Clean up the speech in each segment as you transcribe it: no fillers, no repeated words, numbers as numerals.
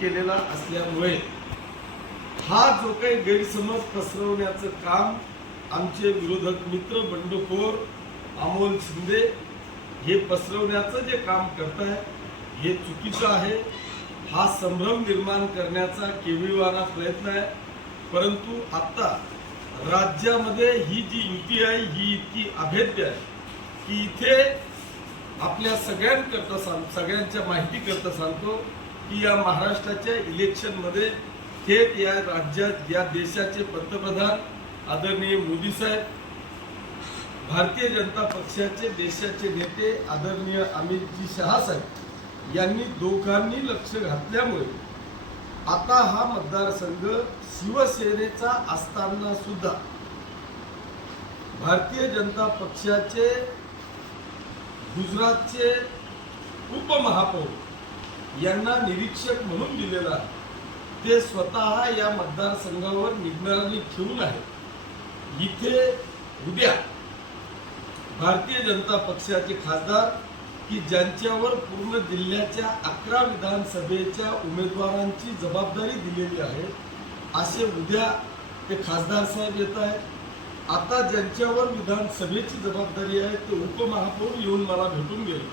केलेला असल्यामुळे हा जो काही गैरसमज पसरवण्याचं काम आमचे विरोधक मित्र बंडखोर अमोल शिंदे हे पसरवण्याचं जे काम करताय हे चुकीचं आहे। हा संभ्रम निर्माण करण्याचा केविलवाणा प्रयत्न आहे। परंतु आता राज्यामध्ये ही जी युती आहे ही इतकी अभेद्य आहे की इथे आपल्या सगळ्यांच्या माहितीकरता सांगतो की या महाराष्ट्राच्या इलेक्शनमध्ये थेट या राज्यात या देशाचे पंतप्रधान आदरणीय मोदी साहेब, भारतीय जनता पक्षाचे देशाचे नेते आदरणीय अमितजी शहा साहेब यांनी दोघांनी लक्ष घातल्यामुळे आता हा मतदारसंघ शिवसेनेचा असताना सुद्धा भारतीय जनता पक्षाचे गुजरातचे उपमहापौर यांना निरीक्षक म्हणून दिलेला आहे। ते स्वतः या मतदारसंघावर निगराणी ठेवून आहेत। इथे उद्या भारतीय जनता पक्षाचे खासदार की ज्यांच्यावर पूर्ण जिल्ह्याच्या 11 विधानसभेच्या उमेदवारांची जबाबदारी दिलेली आहे असे उद्या ते खासदार साहेब येत आहेत। आता ज्यांच्यावर विधानसभेची जबाबदारी आहे ते उपमहापौर येऊन मला भेटून गेले।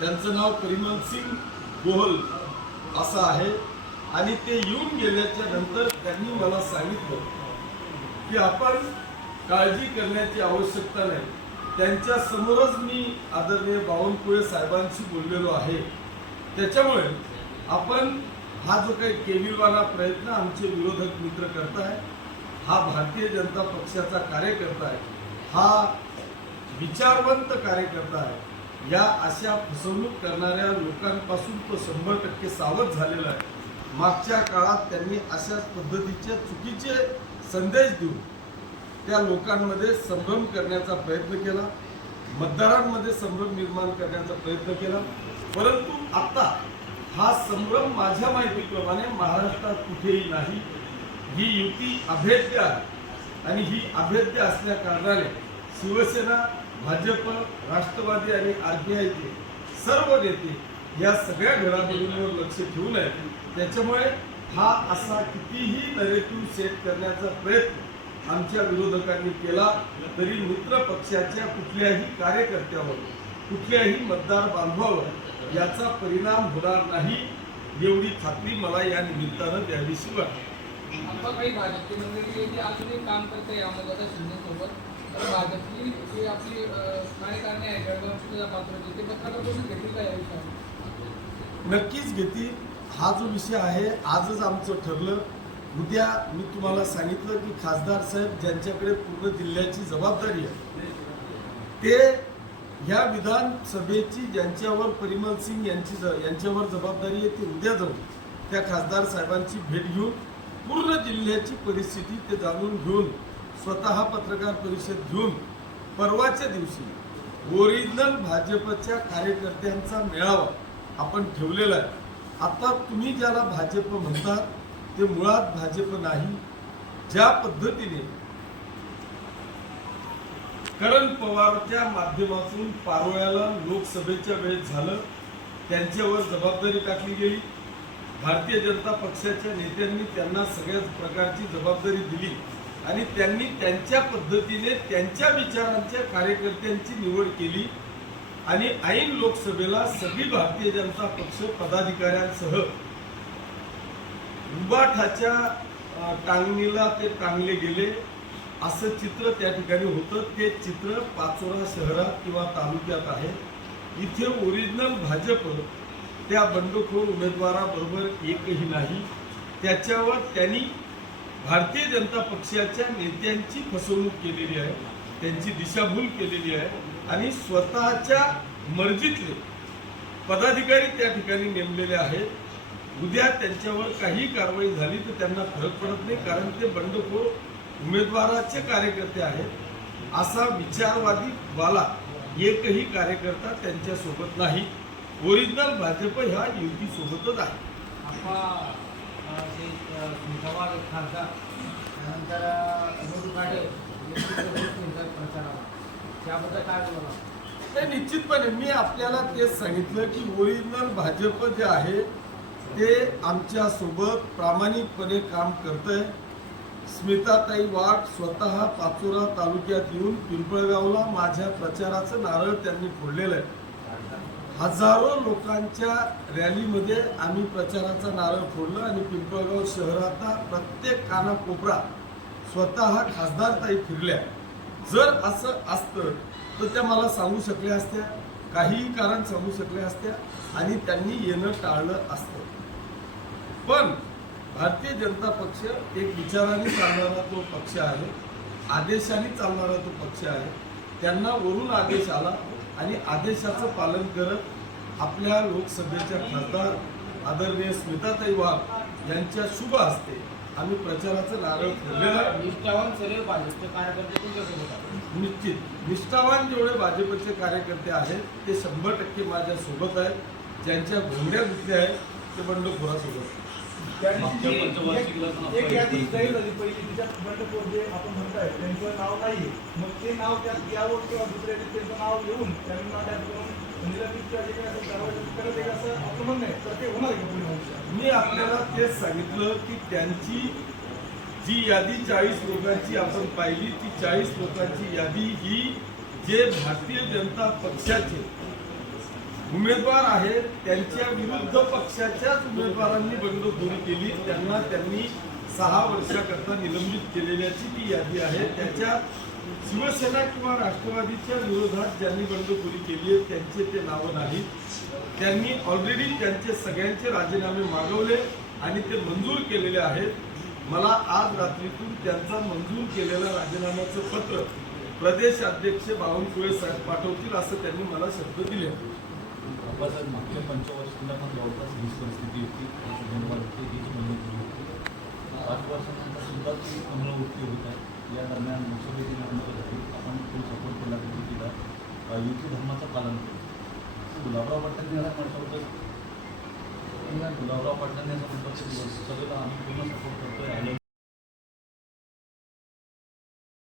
त्यांचं नाव परिमल सिंग गोहल असं आहे आणि ते येऊन गेल्याच्या नंतर त्यांनी मला सांगितलं की आपण काळजी करण्याची आवश्यकता नाही। त्यांच्या समोरच मी आदरणीय बावनकुळे साहेबांशी बोललेलो आहे। त्याच्यामुळे आपण हा जो काही केविलवाणा प्रयत्न आमचे विरोधक मित्र करताय हा भारतीय जनता पक्षाचा कार्यकर्ता आहे, हा विचारवंत कार्यकर्ता आहे। या अशा फसवणूक करणाऱ्या लोकांपासून तो 100% सावध झालेला आहे। मागच्या काळात त्यांनी अशाच पद्धतीचे चुकीचे संदेश देऊन त्या लोकांमध्ये संभ्रम करण्याचा प्रयत्न केला, मतदारांमध्ये संभ्रम निर्माण करण्याचा प्रयत्न केला। परंतु आता हा संभ्रम माझ्या माहितीप्रमाणे महाराष्ट्रात कुठेही नाही। ही युती अभेद्य आहे आणि ही अभेद्य असल्या कारणाने शिवसेना, भाजप, राष्ट्रवादी आणि RPIचे सर्व नेते या सगळ्या घडामोडींवर लक्ष ठेवून आहेत। त्याच्यामुळे हा असा कितीही नरेटिव्ह सेट करण्याचा प्रयत्न आमच्या विरोधकांनी केला तरी मित्र पक्षाच्या कुठल्याही कार्यकर्त्यावर, कुठल्याही मतदार बांधवावर याचा परिणाम होणार नाही एवढी खात्री मला या निमित्तानं द्यावीशी वाटते। आता काही भाजपची मंडळी जी अजूनही काम करते यामध्ये शिंदेसोबत, तर भाजपची जी आपली कार्यकारिणी आहे जळगावची पात्र ते पत्रकार करून घेतील का या विषयावर? नक्कीच घेतील। हा जो विषय आहे आजच आमचं ठरलं। उद्या मी तुम्हाला सांगितलं की खासदार साहेब ज्यांच्याकडे पूर्ण जिल्ह्याची जबाबदारी आहे ते ह्या विधानसभेची ज्यांच्यावर परिमल सिंग यांच्यावर जबाबदारी आहे ते उद्या जाऊन त्या खासदार साहेबांची भेट घेऊन पूर्ण जिल्ह्याची परिस्थिती ते जाणून घेऊन स्वतः पत्रकार परिषद घेऊन परवाच्या दिवशी ओरिजिनल भाजपच्या कार्यकर्त्यांचा मेळावा आपण ठेवलेला आहे। आता तुम्ही ज्याला भाजप म्हणतात ते मुळात भाजप नाही। ज्या पद्धतीने करण पवारच्या माध्यमातून पारोळ्याला लोकसभेच्या वेळेस झालं, त्यांच्यावर जबाबदारी टाकली गेली। भारतीय जनता पक्षाच्या नेत्यांनी त्यांना सगळ्या प्रकारची जबाबदारी दिली आणि त्यांनी त्यांच्या पद्धतीने त्यांच्या विचारांच्या कार्यकर्त्यांची निवड केली आणि ऐन लोकसभेला सगळी भारतीय जनता पक्ष पदाधिकाऱ्यांसह उबाठाच्या टांगणीला ते टांगले गेले असं चित्र त्या ठिकाणी होतं। ते चित्र पाचोरा शहरात किंवा तालुक्यात आहे। इथे ओरिजिनल भाजप त्या बंडखोर उमेदवाराबरोबर एकही नाही। त्याच्यावर त्यांनी भारतीय जनता पक्षाच्या नेत्यांची फसवणूक केलेली आहे, त्यांची दिशाभूल केलेली आहे आणि स्वतःच्या मर्जीतले पदाधिकारी त्या ठिकाणी नेमलेले आहेत। उद्या त्यांच्यावर काही कारवाई झाली तर त्यांना फरक पडत नाही, कारण ते बंडखोर उमेदवाराचे कार्यकर्ते आहेत। असा विचारवादी वाला एकही कार्यकर्ता त्यांच्या सोबत नाही। ओरिजिनल भाजप ह्या युती सोबतच आहे। निश्चितपणे मी आपल्याला तेच सांगितलं की ओरिजिनल भाजप जे आहे ते आमच्या सोबत प्रामाणिकपणे काम करतंय. स्मिताताई वाघ स्वतः पाचोरा तालुक्यात येऊन पिंपळगावला माझ्या प्रचाराचं नारळ त्यांनी फोडलेलं आहे. हजारो लोकांच्या रॅलीमध्ये आम्ही प्रचाराचा नारळ फोडलं आणि पिंपळगाव शहराचा प्रत्येक कानाकोपरा स्वतः खासदारताई फिरल्या. जर असं असतं तर त्या मला सांगू शकल्या असत्या, काहीही कारण सांगू शकल्या असत्या आणि त्यांनी येणं टाळलं असतं. पण भारतीय जनता पक्ष एक विचाराने चालणारा तो पक्ष आहे, आदेशाने चालणारा तो पक्ष आहे. त्यांना वरून आदेश आला आणि आदेशाचं पालन करत आपल्या लोकसभेच्या खासदार आदरणीय स्मिताताई वाघ यांच्या शुभ हस्ते आम्ही प्रचाराचं नारळ फोडलेलं आहे. निष्ठावान सर्व भाजपचे कार्यकर्ते तुमच्यासोबत आहेत. निश्चित निष्ठावान जेवढे भाजपचे कार्यकर्ते आहेत ते 100% माझ्या सोबत आहेत. ज्यांच्या घोंगड्या गुंतल्या आहेत ते बंडखोरासोबत. त्यांची एक यादी जाहीर झाली पहिली, तिच्यात बंडखोर जे आपण म्हणताय त्यांचं नाव नाहीये. मग ते नाव त्यात यावं किंवा दुसऱ्या त्यांचं नाव घेऊन त्यांना त्यात करून निलंबित जे काही असेल कारवाई करत येईल असं आपलं म्हणणं आहे. तर ते होणार आहे का पुढे भविष्यात? मी आपल्याला तेच सांगितलं की त्यांची जी यादी 40 लोकांची आपण पाहिली, ती 40 लोकांची यादी ही जे भारतीय जनता पक्षाचे उमेदवार आहेत त्यांच्या विरुद्ध पक्षाच्याच उमेदवारांनी बंडखोरी केली. त्यांनी 6 वर्षाकरता निलंबित केलेल्याची ती यादी आहे. त्याच्यात शिवसेना किंवा राष्ट्रवादीच्या विरोधात ज्यांनी बंडखोरी केली आहे त्यांचे ते नावं नाहीत. त्यांनी ऑलरेडी त्यांचे सगळ्यांचे राजीनामे मागवले आणि ते मंजूर केलेले आहेत. मला आज रात्रीतून त्यांचा मंजूर केलेलं राजीनाम्याचं पत्र प्रदेश अध्यक्ष बावनकुळे साहेब पाठवतील असं त्यांनी मला शब्द दिले. बाबासाहेब मागच्या 5 वर्षांना पण जवळपास हीच परिस्थिती होती, हीच मंजुरी होती. 5 वर्षानंतर सुद्धा ती पुनरावृत्ती होत आहे. या दरम्यान लोकसभेची निवडणूक झाली, आपण फुल सपोर्ट केला तिला युती धर्माचं पालन केलं. गुलाबराव पाटलांनी असं म्हटलं होतं, गुलाबराव पाटलांनी असं म्हटलं की सगळं आम्ही पूर्ण सपोर्ट करतोय